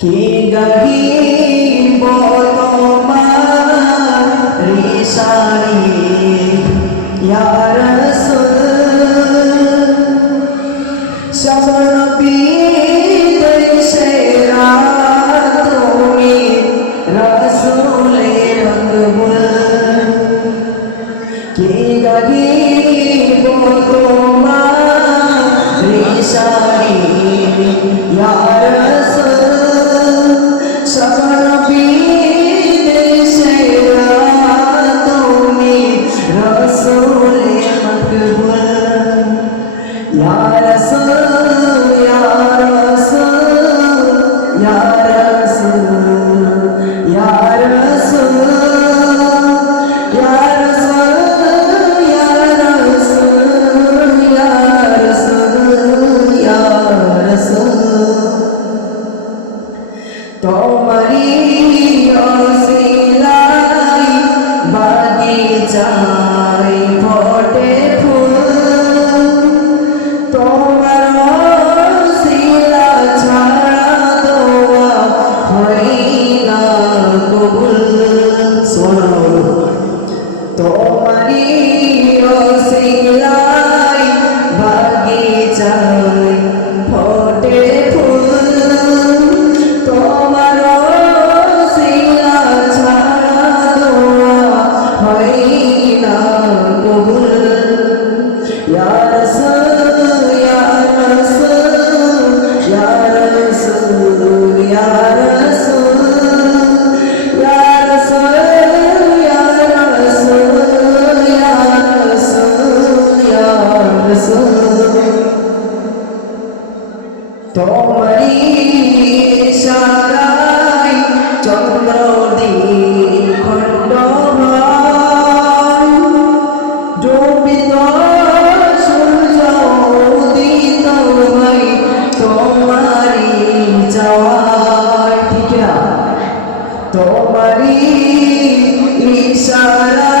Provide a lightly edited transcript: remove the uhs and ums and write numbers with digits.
কি গাহিব তোমার রিসানি ইয়া রাসূল সব নবীদের সেরা তুমি রাসূলে মকবুল কি গাহিব তোমার রিসানি ইয়া তোমারি ওসিলাই বাগিচায় ফোটে ফুল তোমার ওসিলা ছাড়া দোয়া হয় না কবুল তোমারি ওসিলাই বাগিচায় ফোটে ফুল তোমারি ইশারায় চন্দ্র দ্বিখণ্ড হয় ডুবিত সূর্য উদিত হয় তোমারি যাওয়ায় ঠিক না তোমারি ইশারা